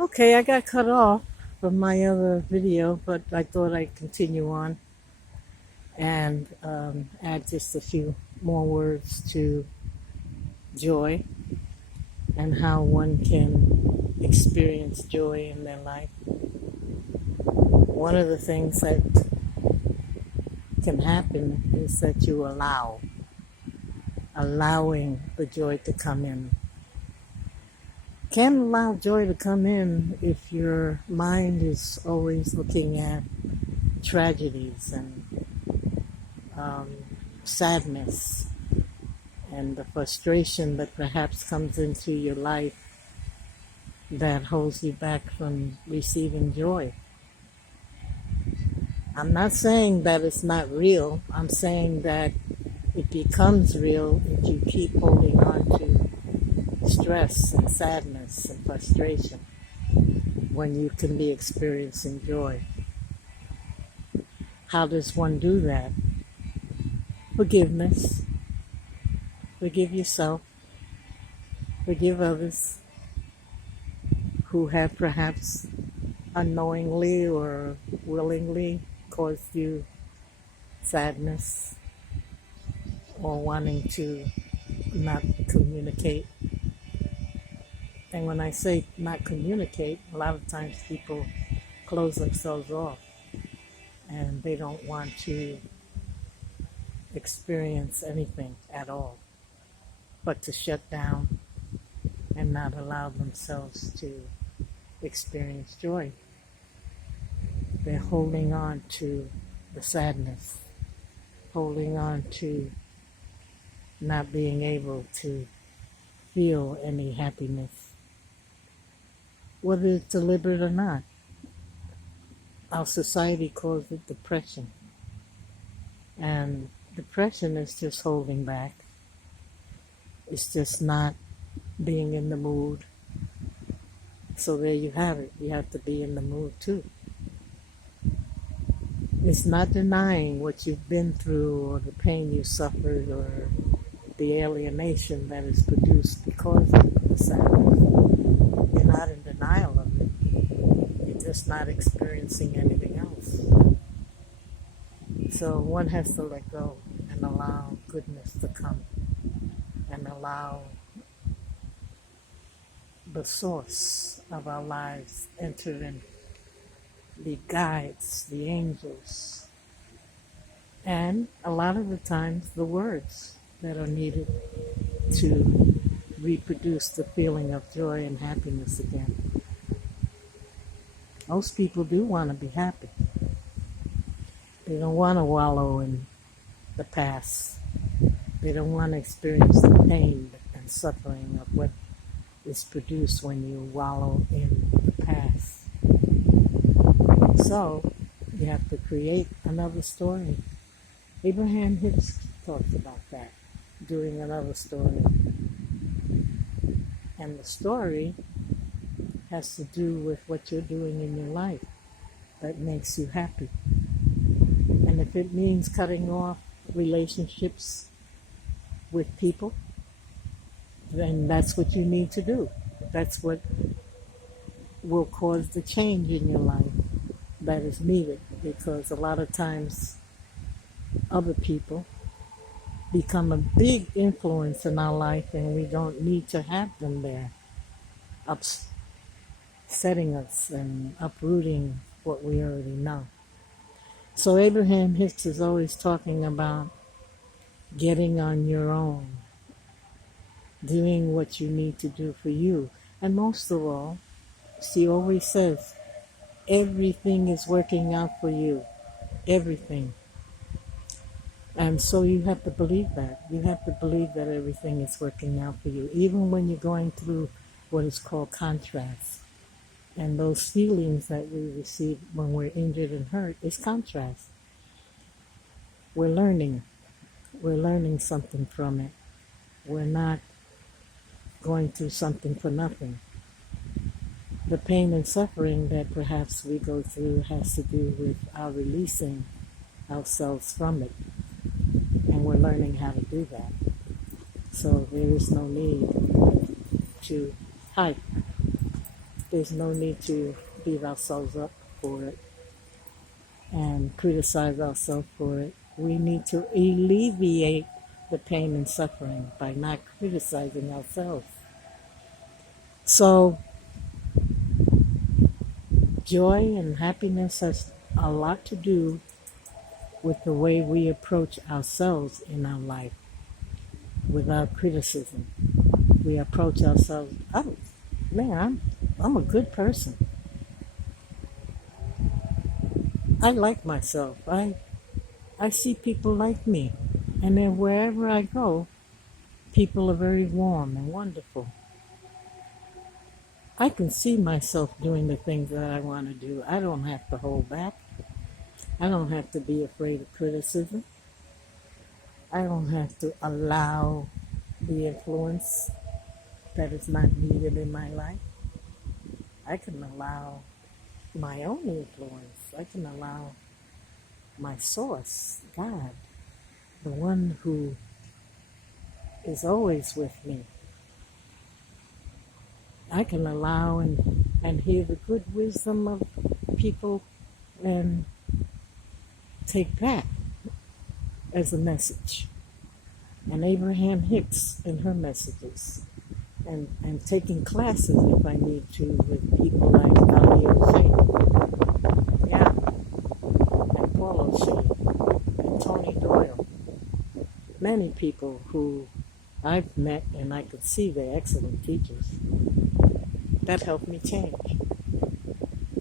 Okay, I got cut off from my other video, but I thought I'd continue on and add just a few more words to joy and how one can experience joy in their life. One of the things that can happen is that you allowing the joy to come in. Can't allow joy to come in if your mind is always looking at tragedies and um, sadness and the frustration that perhaps comes into your life that holds you back from receiving joy. I'm not saying that it's not real. I'm saying that it becomes real if you keep holding on to stress and sadness and frustration when you can be experiencing joy. How does one do that? Forgiveness. Forgive yourself. Forgive others who have perhaps unknowingly or willingly caused you sadness or wanting to not communicate. And when I say not communicate, a lot of times people close themselves off and they don't want to experience anything at all, but to shut down and not allow themselves to experience joy. They're holding on to the sadness, holding on to not being able to feel any happiness, whether it's deliberate or not. Our society calls it depression. And depression is just holding back. It's just not being in the mood. So there you have it. You have to be in the mood too. It's not denying what you've been through or the pain you suffered or the alienation that is produced because of the sadness. You're not in denial of it. You're just not experiencing anything else. So one has to let go and allow goodness to come and allow the source of our lives enter in, the guides, the angels, and a lot of the times the words that are needed to reproduce the feeling of joy and happiness again. Most people do want to be happy. They don't want to wallow in the past. They don't want to experience the pain and suffering of what is produced when you wallow in the past. So, you have to create another story. Abraham Hicks talks about that during another story. And the story has to do with what you're doing in your life that makes you happy. And if it means cutting off relationships with people, then that's what you need to do. That's what will cause the change in your life that is needed, because a lot of times other people become a big influence in our life and we don't need to have them there upsetting us and uprooting what we already know. So Abraham Hicks is always talking about getting on your own, doing what you need to do for you. And most of all, she always says, everything is working out for you. Everything. And so you have to believe that. You have to believe that everything is working out for you, even when you're going through what is called contrast. And those feelings that we receive when we're injured and hurt is contrast. We're learning. We're learning something from it. We're not going through something for nothing. The pain and suffering that perhaps we go through has to do with our releasing ourselves from it. And we're learning how to do that. So there is no need to hide. There's no need to beat ourselves up for it and criticize ourselves for it. We need to alleviate the pain and suffering by not criticizing ourselves. So, joy and happiness has a lot to do with the way we approach ourselves in our life without criticism. We approach ourselves, oh, man, I'm a good person. I like myself. I see people like me. And then wherever I go, people are very warm and wonderful. I can see myself doing the things that I want to do. I don't have to hold back. I don't have to be afraid of criticism. I don't have to allow the influence that is not needed in my life. I can allow my own influence. I can allow my source, God, the one who is always with me. I can allow and hear the good wisdom of people and take that as a message. And Abraham Hicks in her messages. And taking classes if I need to with people like Ali O'Shea. Yeah. And Paul O'Shea. And Tony Doyle. Many people who I've met and I could see they're excellent teachers. That helped me change.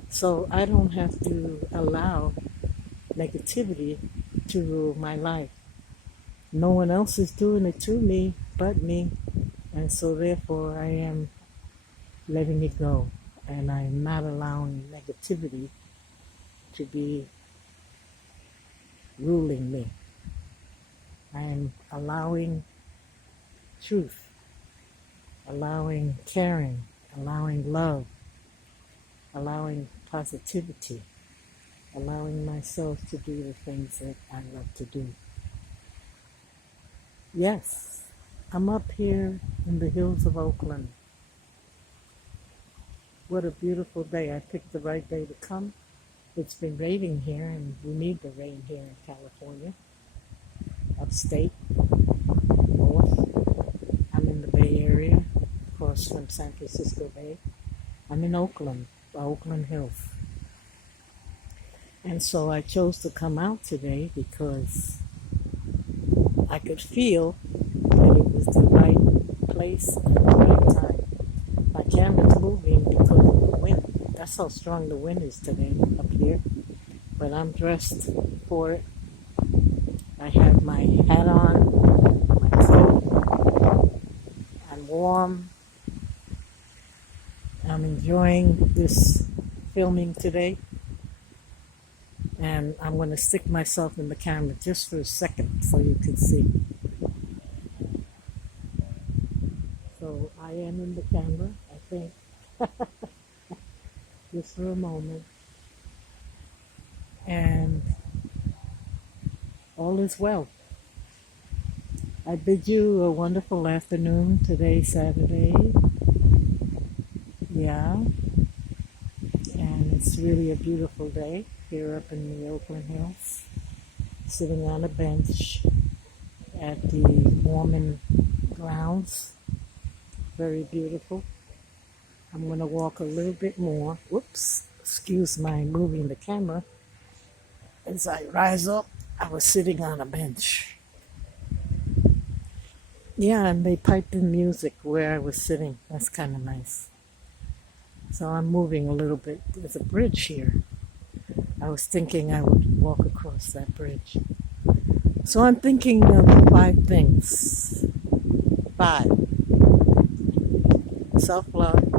So I don't have to allow negativity to rule my life. No one else is doing it to me but me. And so therefore I am letting it go. And I'm not allowing negativity to be ruling me. I'm allowing truth, allowing caring, allowing love, allowing positivity, allowing myself to do the things that I love to do. Yes, I'm up here in the hills of Oakland. What a beautiful day. I picked the right day to come. It's been raining here, and we need the rain here in California, upstate, north. I'm in the Bay Area, across from San Francisco Bay. I'm in Oakland, Oakland Hills. And so I chose to come out today because I could feel that it was the right place at the right time. My camera's moving because of the wind. That's how strong the wind is today up here. But I'm dressed for it. I have my hat on, my coat. I'm warm. I'm enjoying this filming today. And I'm going to stick myself in the camera just for a second so you can see. So I am in the camera, I think, just for a moment. And all is well. I bid you a wonderful afternoon. Today, Saturday. Yeah. And it's really a beautiful day here up in the Oakland Hills, sitting on a bench at the Mormon grounds. Very beautiful. I'm going to walk a little bit more. Whoops, excuse my moving the camera. As I rise up, I was sitting on a bench. Yeah, and they piped in music where I was sitting. That's kind of nice. So I'm moving a little bit. There's a bridge here. I was thinking I would walk across that bridge. So I'm thinking of 5 things. 5. Self-love,